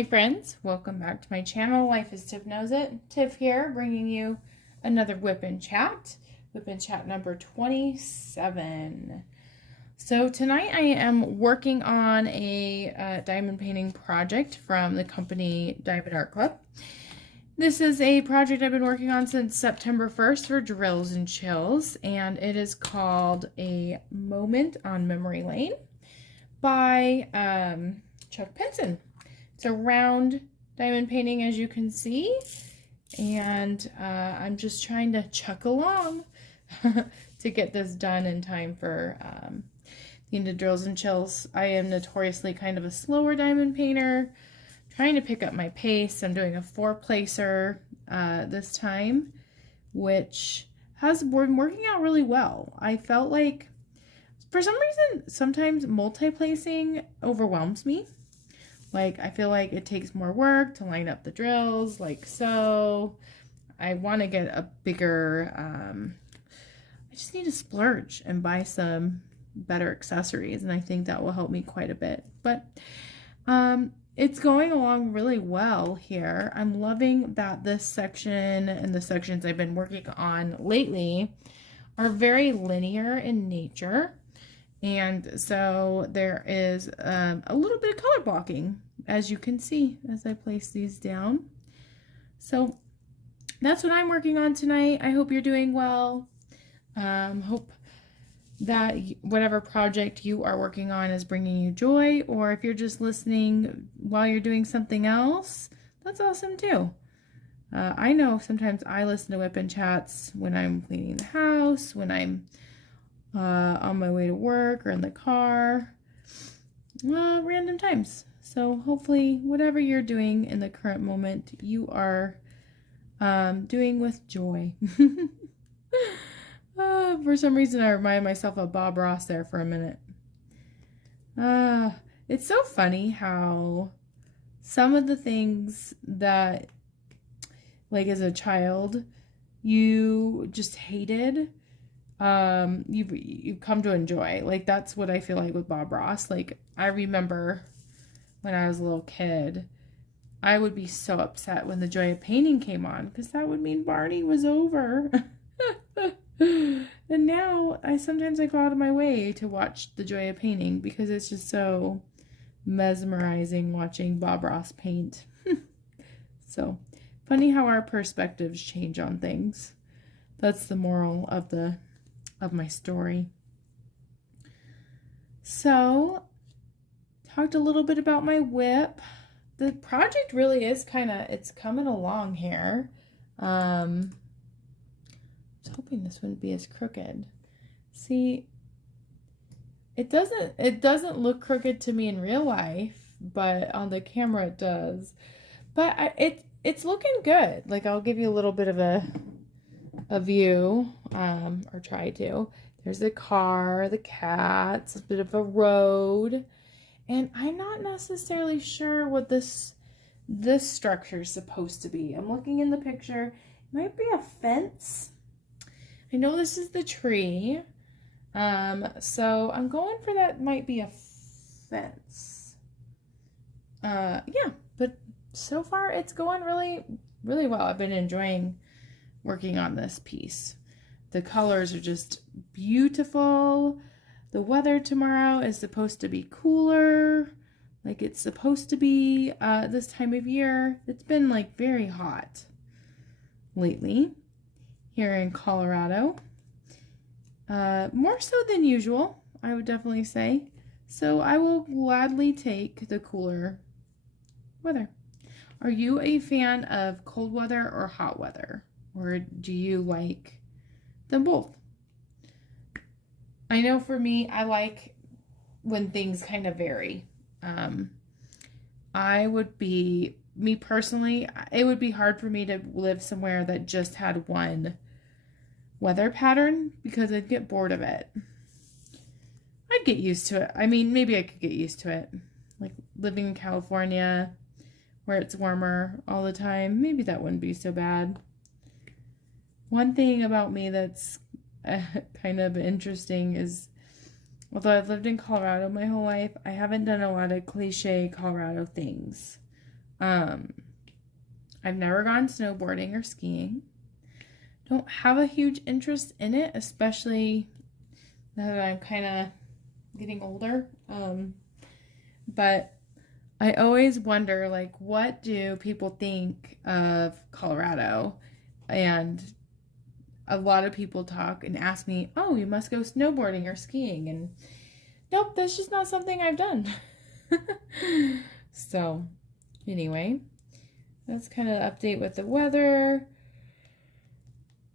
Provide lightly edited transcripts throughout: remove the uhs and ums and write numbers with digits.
Hey friends, welcome back to my channel. Life is Tiff Knows It. Tiff here, bringing you another WIP and Chat. WIP and Chat number 27. So tonight I am working on a diamond painting project from the company Diamond Art Club. This is a project I've been working on since September 1st for Drills and Chills, and it is called A Moment on Memory Lane by Chuck Pinsen. It's a round diamond painting, as you can see, and I'm just trying to chuck along to get this done in time for the end of Drills and Chills. I am notoriously kind of a slower diamond painter, trying to pick up my pace. I'm doing a 4-placer this time, which has been working out really well. I felt like, for some reason, sometimes multi-placing overwhelms me. Like, I feel like it takes more work to line up the drills, like so. I want to get a bigger, I just need to splurge and buy some better accessories, and I think that will help me quite a bit. But it's going along really well here. I'm loving that this section and the sections I've been working on lately are very linear in nature. And so there is a little bit of color blocking, as you can see, as I place these down. So that's what I'm working on tonight. I hope you're doing well. Hope that whatever project you are working on is bringing you joy, or if you're just listening while you're doing something else, that's awesome too. I know sometimes I listen to WIP and Chats when I'm cleaning the house, when I'm on my way to work or in the car, random times. So hopefully whatever you're doing in the current moment, you are doing with joy. For some reason I reminded myself of Bob Ross there for a minute. It's so funny how some of the things that, like as a child, you just hated, you've come to enjoy. Like, that's what I feel like with Bob Ross. Like, I remember when I was a little kid, I would be so upset when the Joy of Painting came on, because that would mean Barney was over. And now sometimes I go out of my way to watch the Joy of Painting because it's just so mesmerizing watching Bob Ross paint. So funny how our perspectives change on things. That's the moral of my story. So, talked a little bit about my WIP. The project really is it's coming along here. I was hoping this wouldn't be as crooked. See, it doesn't look crooked to me in real life, but on the camera it does. But it's looking good. Like, I'll give you a little bit of a view, or try to. There's the car, the cats, a bit of a road, and I'm not necessarily sure what this structure is supposed to be. I'm looking in the picture. It might be a fence. I know this is the tree, so I'm going for that. Might be a fence. Yeah, but so far it's going really, really well. I've been enjoying working on this piece. The colors are just beautiful. The weather tomorrow is supposed to be cooler, like it's supposed to be this time of year. It's been like very hot lately here in Colorado. More so than usual, I would definitely say. So I will gladly take the cooler weather. Are you a fan of cold weather or hot weather? Or do you like them both? I know for me, I like when things kind of vary. Me personally, it would be hard for me to live somewhere that just had one weather pattern because I'd get bored of it. I'd get used to it. I mean, maybe I could get used to it. Like living in California where it's warmer all the time, maybe that wouldn't be so bad. One thing about me that's kind of interesting is, although I've lived in Colorado my whole life, I haven't done a lot of cliche Colorado things. I've never gone snowboarding or skiing. Don't have a huge interest in it, especially now that I'm kind of getting older. But I always wonder, like, what do people think of Colorado? And a lot of people talk and ask me, oh, you must go snowboarding or skiing. And nope, that's just not something I've done. So, anyway, that's kind of an update with the weather.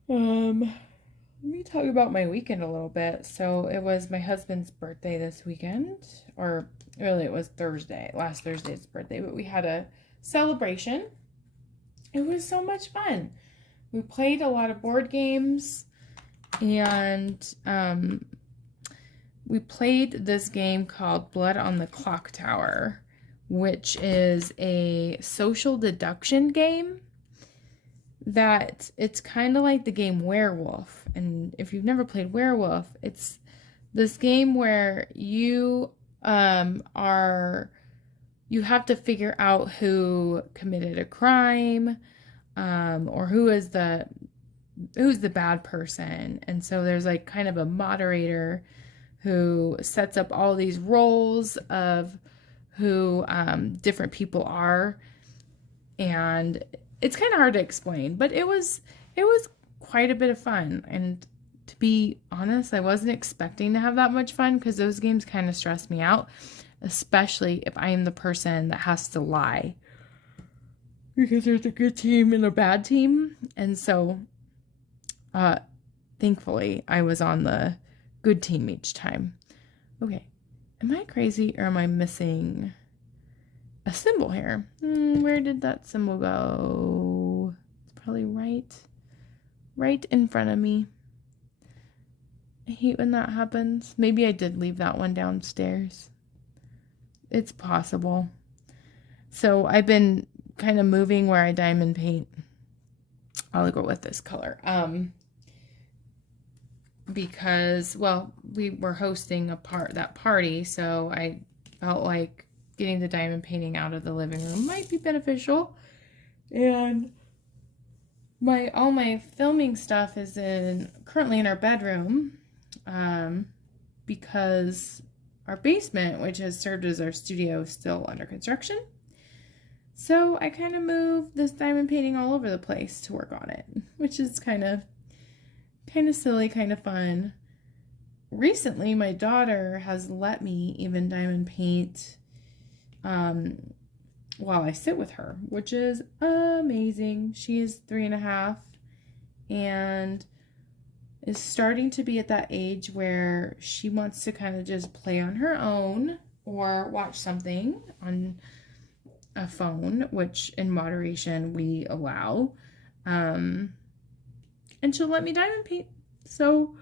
Let me talk about my weekend a little bit. So, it was my husband's birthday this weekend, or really it was Thursday, last Thursday's birthday, but we had a celebration. It was so much fun. We played a lot of board games, and we played this game called Blood on the Clock Tower, which is a social deduction game that it's kind of like the game Werewolf. And if you've never played Werewolf, it's this game where you you have to figure out who committed a crime, or who's the bad person. And so there's like kind of a moderator who sets up all these roles of who different people are, and it's kind of hard to explain, but it was quite a bit of fun. And to be honest, I wasn't expecting to have that much fun, because those games kind of stress me out, especially if I am the person that has to lie, because there's a good team and a bad team. And so thankfully I was on the good team each time. Okay, am I crazy, or am I missing a symbol here? Where did that symbol go? It's probably right in front of me. I hate when that happens. Maybe I did leave that one downstairs. It's possible. So I've been kind of moving where I diamond paint. I'll go with this color. Because, well, we were hosting that party, so I felt like getting the diamond painting out of the living room might be beneficial. And all my filming stuff is currently in our bedroom, because our basement, which has served as our studio, is still under construction. So I kind of moved this diamond painting all over the place to work on it, which is kind of silly, kind of fun. Recently, my daughter has let me even diamond paint while I sit with her, which is amazing. She is 3.5 and is starting to be at that age where she wants to kind of just play on her own or watch something on a phone, which in moderation we allow. And she'll let me diamond paint. So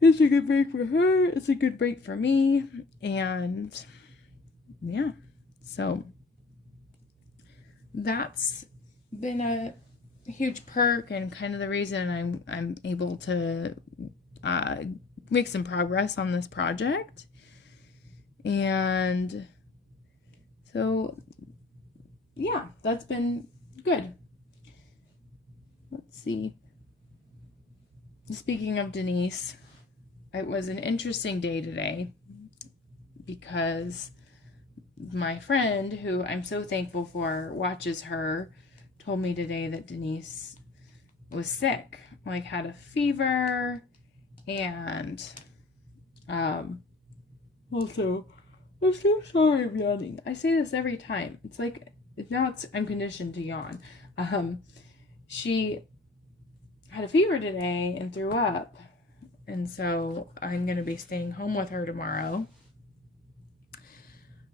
it's a good break for her. It's a good break for me. And yeah, so that's been a huge perk and kind of the reason I'm able to make some progress on this project. And so yeah, that's been good. Let's see. Speaking of Denise, it was an interesting day today because my friend, who I'm so thankful for, watches her, told me today that Denise was sick, like had a fever, and also, I'm so sorry I'm yawning. I say this every time. It's like, I'm conditioned to yawn. She had a fever today and threw up, and so I'm going to be staying home with her tomorrow.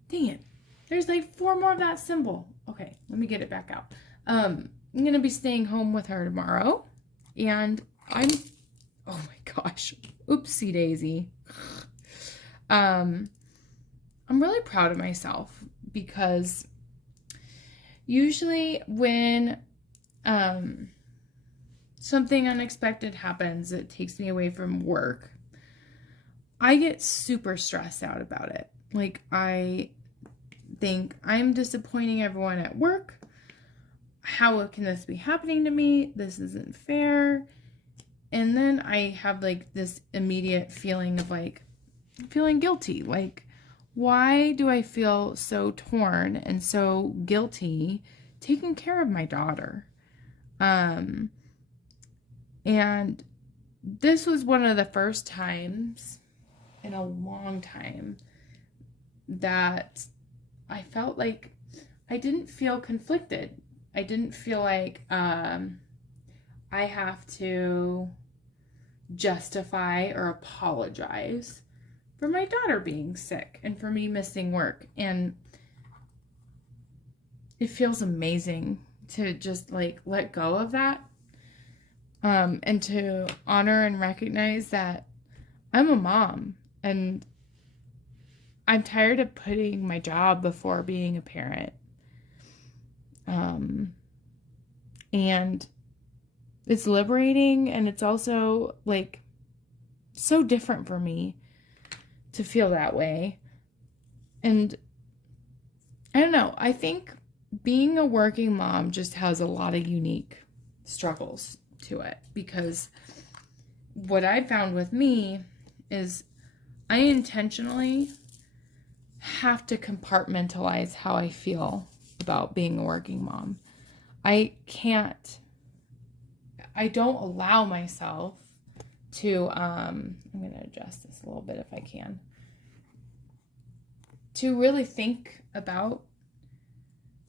Dang it. There's like 4 more of that symbol. Okay, let me get it back out. I'm going to be staying home with her tomorrow, and oh my gosh, oopsie daisy. I'm really proud of myself because usually when something unexpected happens that takes me away from work, I get super stressed out about it. Like, I think I'm disappointing everyone at work. How can this be happening to me? This isn't fair. And then I have like this immediate feeling of like feeling guilty. Like, why do I feel so torn and so guilty taking care of my daughter? And this was one of the first times in a long time that I felt like I didn't feel conflicted. I didn't feel like I have to justify or apologize for my daughter being sick and for me missing work. And it feels amazing to just like let go of that, and to honor and recognize that I'm a mom and I'm tired of putting my job before being a parent. And it's liberating, and it's also like so different for me to feel that way. And I don't know, I think being a working mom just has a lot of unique struggles to it, because what I found with me is I intentionally have to compartmentalize how I feel about being a working mom. I don't allow myself to, I'm going to adjust this a little bit if I can, to really think about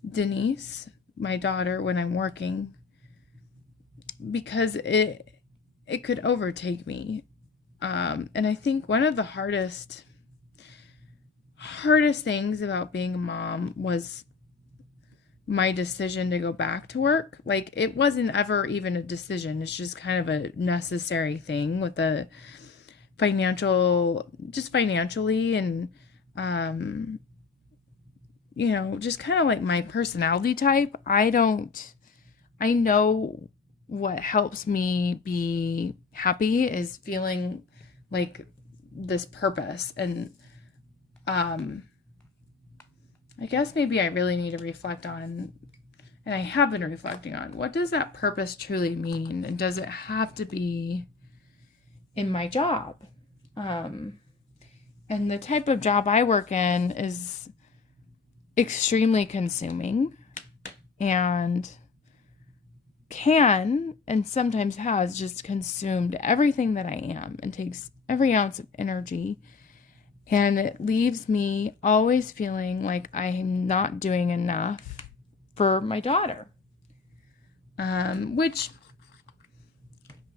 Denise, my daughter, when I'm working, because it could overtake me. And I think one of the hardest things about being a mom was my decision to go back to work. Like, it wasn't ever even a decision. It's just kind of a necessary thing with the financially, and, just kind of like my personality type. I know what helps me be happy is feeling like this purpose. And, I guess maybe I really need to reflect on, and I have been reflecting on, what does that purpose truly mean? And does it have to be in my job? And the type of job I work in is extremely consuming, and can, and sometimes has, just consumed everything that I am, and takes every ounce of energy. And it leaves me always feeling like I'm not doing enough for my daughter. Which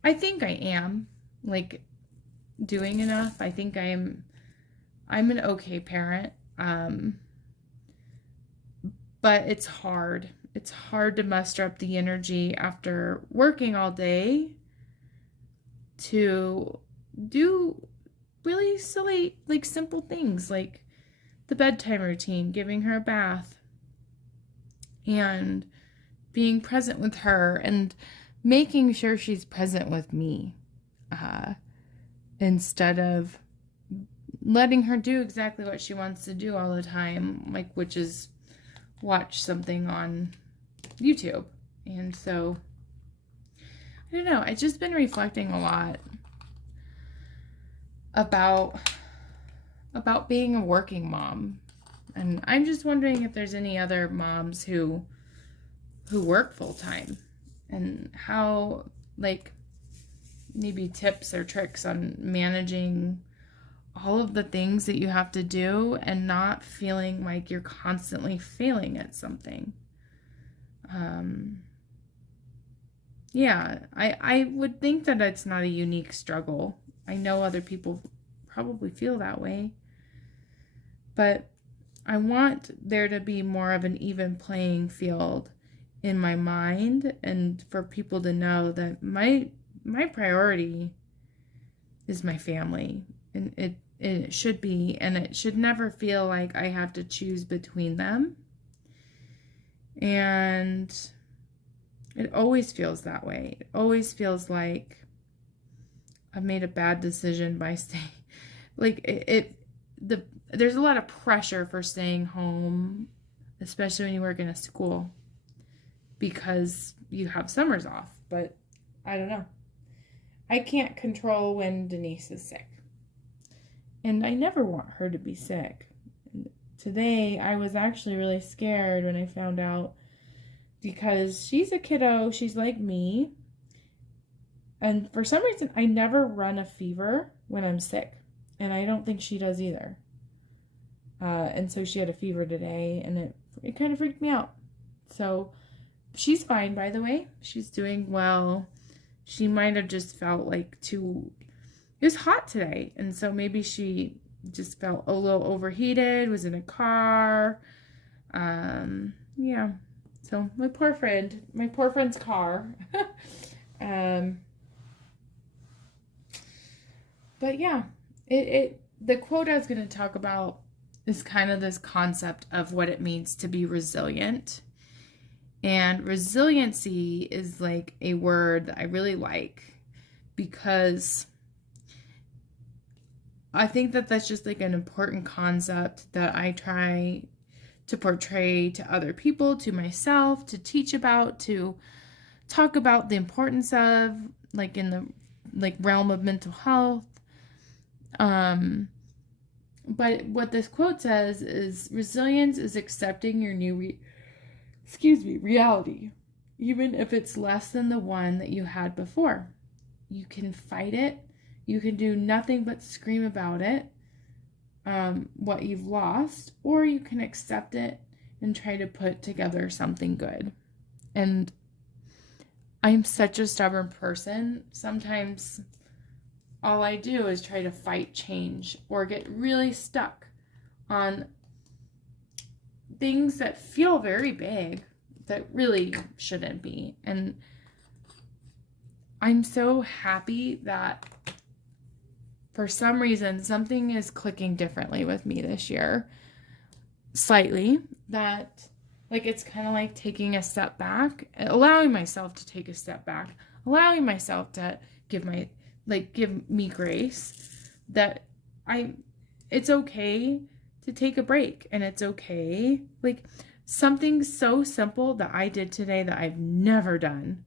I think I am, like, doing enough. I think I'm an okay parent. But it's hard. It's hard to muster up the energy after working all day to do really silly, like, simple things like the bedtime routine, giving her a bath, and being present with her, and making sure she's present with me, instead of letting her do exactly what she wants to do all the time, like, which is watch something on YouTube. And so, I don't know, I've just been reflecting a lot about being a working mom. And I'm just wondering if there's any other moms who work full time, and how, like, maybe tips or tricks on managing all of the things that you have to do and not feeling like you're constantly failing at something. I would think that it's not a unique struggle. I know other people probably feel that way, but I want there to be more of an even playing field in my mind, and for people to know that my priority is my family, and it should be, and it should never feel like I have to choose between them. And it always feels that way. It always feels like I've made a bad decision by staying. Like, there's a lot of pressure for staying home, especially when you work in a school, because you have summers off. But I don't know. I can't control when Denise is sick. And I never want her to be sick. Today, I was actually really scared when I found out, because she's a kiddo, she's like me. And for some reason, I never run a fever when I'm sick. And I don't think she does either. And so she had a fever today, and it kind of freaked me out. So she's fine, by the way. She's doing well. She might have just felt like it was hot today. And so maybe she just felt a little overheated, was in a car. Yeah. So my poor friend's car. But yeah, the quote I was going to talk about is kind of this concept of what it means to be resilient. And resiliency is like a word that I really like, because I think that that's just like an important concept that I try to portray to other people, to myself, to teach about, to talk about the importance of, like in the realm of mental health. But what this quote says is, resilience is accepting your new reality, even if it's less than the one that you had before. You can fight it. You can do nothing but scream about it, what you've lost, or you can accept it and try to put together something good. And I'm such a stubborn person. Sometimes all I do is try to fight change or get really stuck on things that feel very big that really shouldn't be. And I'm so happy that for some reason something is clicking differently with me this year. Slightly. That, like, it's kind of like taking a step back, allowing myself to take a step back, allowing myself to give me grace, that it's okay to take a break, and it's okay. Like, something so simple that I did today that I've never done,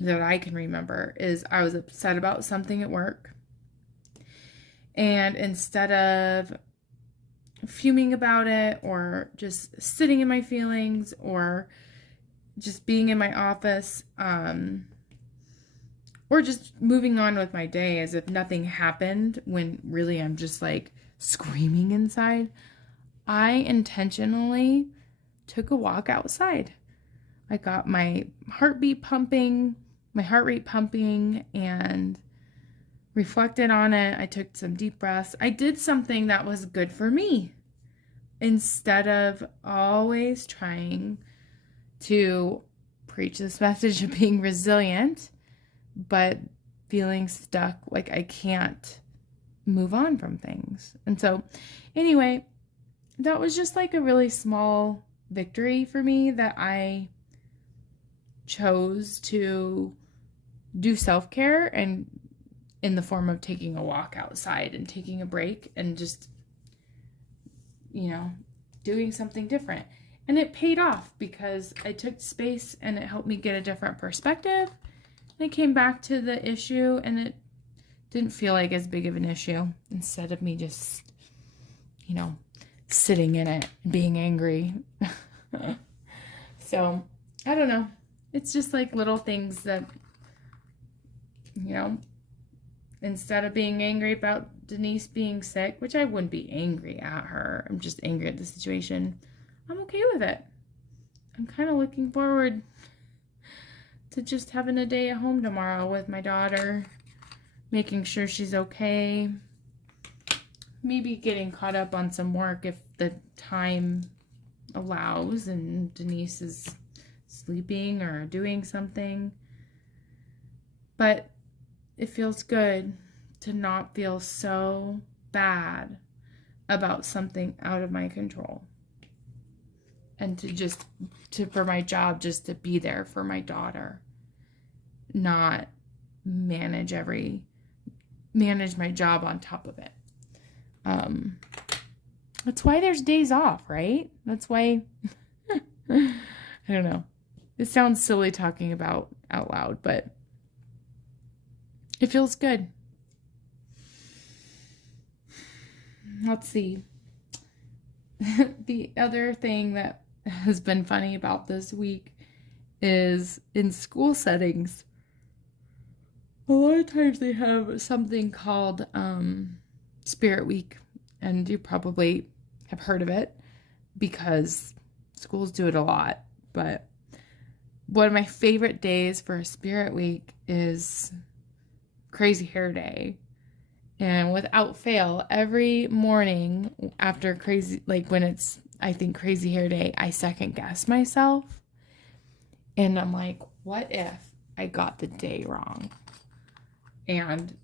that I can remember, is I was upset about something at work, and instead of fuming about it, or just sitting in my feelings, or just being in my office, or just moving on with my day as if nothing happened, when really I'm just like screaming inside, I intentionally took a walk outside. I got my heart rate pumping, and reflected on it. I took some deep breaths. I did something that was good for me, instead of always trying to preach this message of being resilient, but feeling stuck, like I can't move on from things. And so anyway, that was just like a really small victory for me, that I chose to do self-care, and in the form of taking a walk outside and taking a break and just, doing something different. And it paid off, because I took space and it helped me get a different perspective. And I came back to the issue, and it didn't feel like as big of an issue, instead of me just, sitting in it and being angry. So, I don't know. It's just like little things that, instead of being angry about Denise being sick, which I wouldn't be angry at her, I'm just angry at the situation, I'm okay with it. I'm kind of looking forward to just having a day at home tomorrow with my daughter, making sure she's okay, maybe getting caught up on some work if the time allows and Denise is sleeping or doing something. But it feels good to not feel so bad about something out of my control, and for my job, just to be there for my daughter, not manage my job on top of it. That's why there's days off, right? That's why, I don't know. It sounds silly talking about out loud, but it feels good. Let's see. The other thing that has been funny about this week is in school settings, a lot of times they have something called Spirit Week, and you probably have heard of it because schools do it a lot. But one of my favorite days for Spirit Week is Crazy Hair Day. And without fail, every morning after when it's, I think, Crazy Hair Day, I second guess myself. And I'm like, what if I got the day wrong? And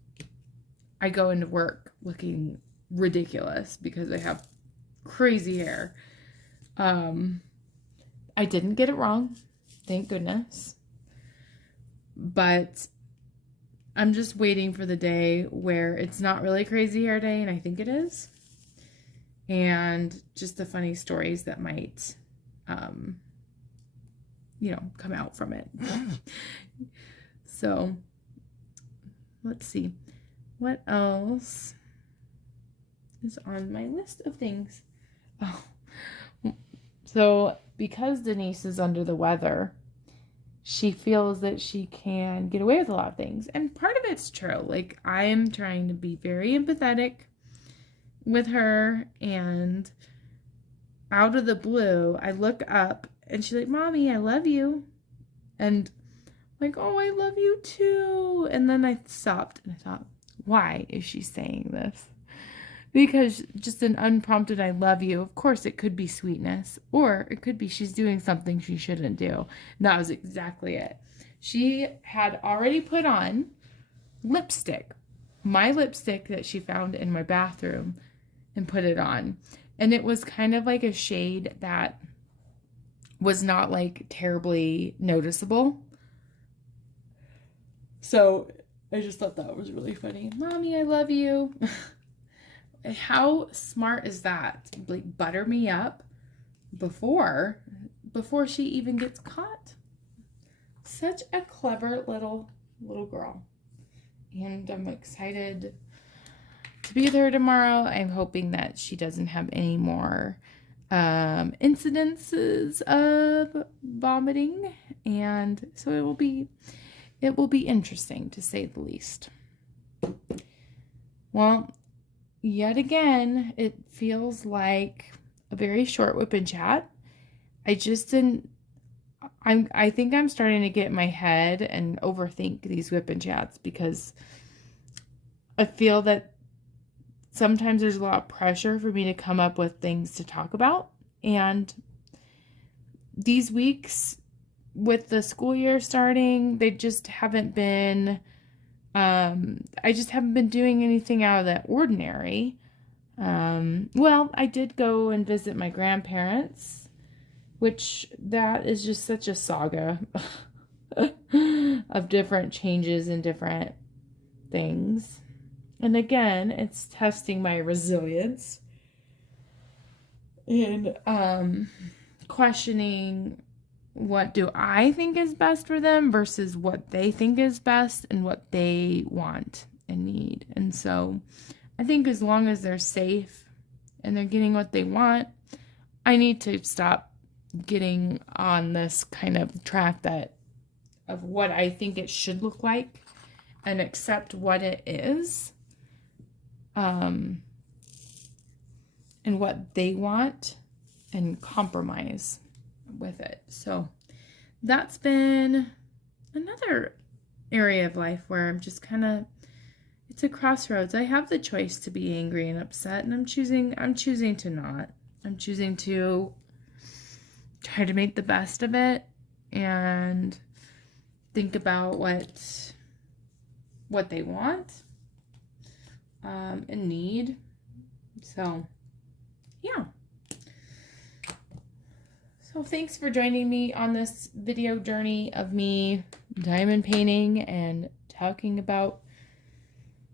I go into work looking ridiculous because I have crazy hair. I didn't get it wrong, thank goodness. But I'm just waiting for the day where it's not really Crazy Hair Day, and I think it is. And just the funny stories that might, come out from it. So, let's see. What else is on my list of things? Oh, so because Denise is under the weather, she feels that she can get away with a lot of things. And part of it's true. Like, I am trying to be very empathetic with her, and out of the blue, I look up and she's like, Mommy, I love you. And I'm like, oh, I love you too. And then I stopped and I thought, why is she saying this? Because just an unprompted I love you, of course it could be sweetness, or it could be she's doing something she shouldn't do. And that was exactly it. She had already put on lipstick, my lipstick that she found in my bathroom, and put it on. And it was kind of like a shade that was not like terribly noticeable. So I just thought that was really funny. Mommy, I love you. How smart is that? Like, butter me up before she even gets caught. Such a clever little girl. And I'm excited to be with her tomorrow. I'm hoping that she doesn't have any more incidences of vomiting, and so it will be interesting, to say the least. Well, yet again, it feels like a very short WIP and Chat. I think I'm starting to get in my head and overthink these WIP and Chats, because I feel that sometimes there's a lot of pressure for me to come up with things to talk about. And these weeks with the school year starting, they just haven't been, I just haven't been doing anything out of the ordinary. Well, I did go and visit my grandparents, which that is just such a saga of different changes and different things. And again, it's testing my resilience and questioning what do I think is best for them versus what they think is best and what they want and need. And so I think as long as they're safe and they're getting what they want, I need to stop getting on this kind of track of what I think it should look like and accept what it is. And what they want, and compromise with it. So that's been another area of life where I'm just kind of, it's a crossroads. I have the choice to be angry and upset, and I'm choosing to not. I'm choosing to try to make the best of it and think about what they want and need. So yeah. So thanks for joining me on this video journey of me diamond painting and talking about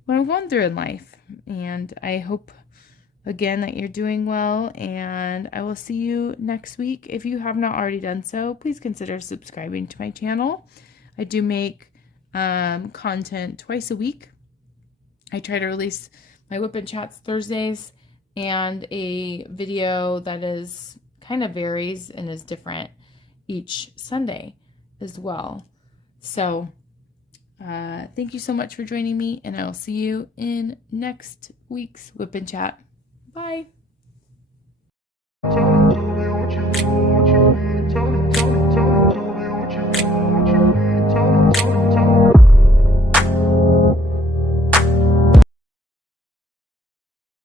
what I'm going through in life. And I hope again that you're doing well, and I will see you next week. If you have not already done so, please consider subscribing to my channel. I do make content twice a week. I try to release my WIP and Chats Thursdays and a video that is kind of varies and is different each Sunday as well. So thank you so much for joining me, and I will see you in next week's WIP and Chat. Bye.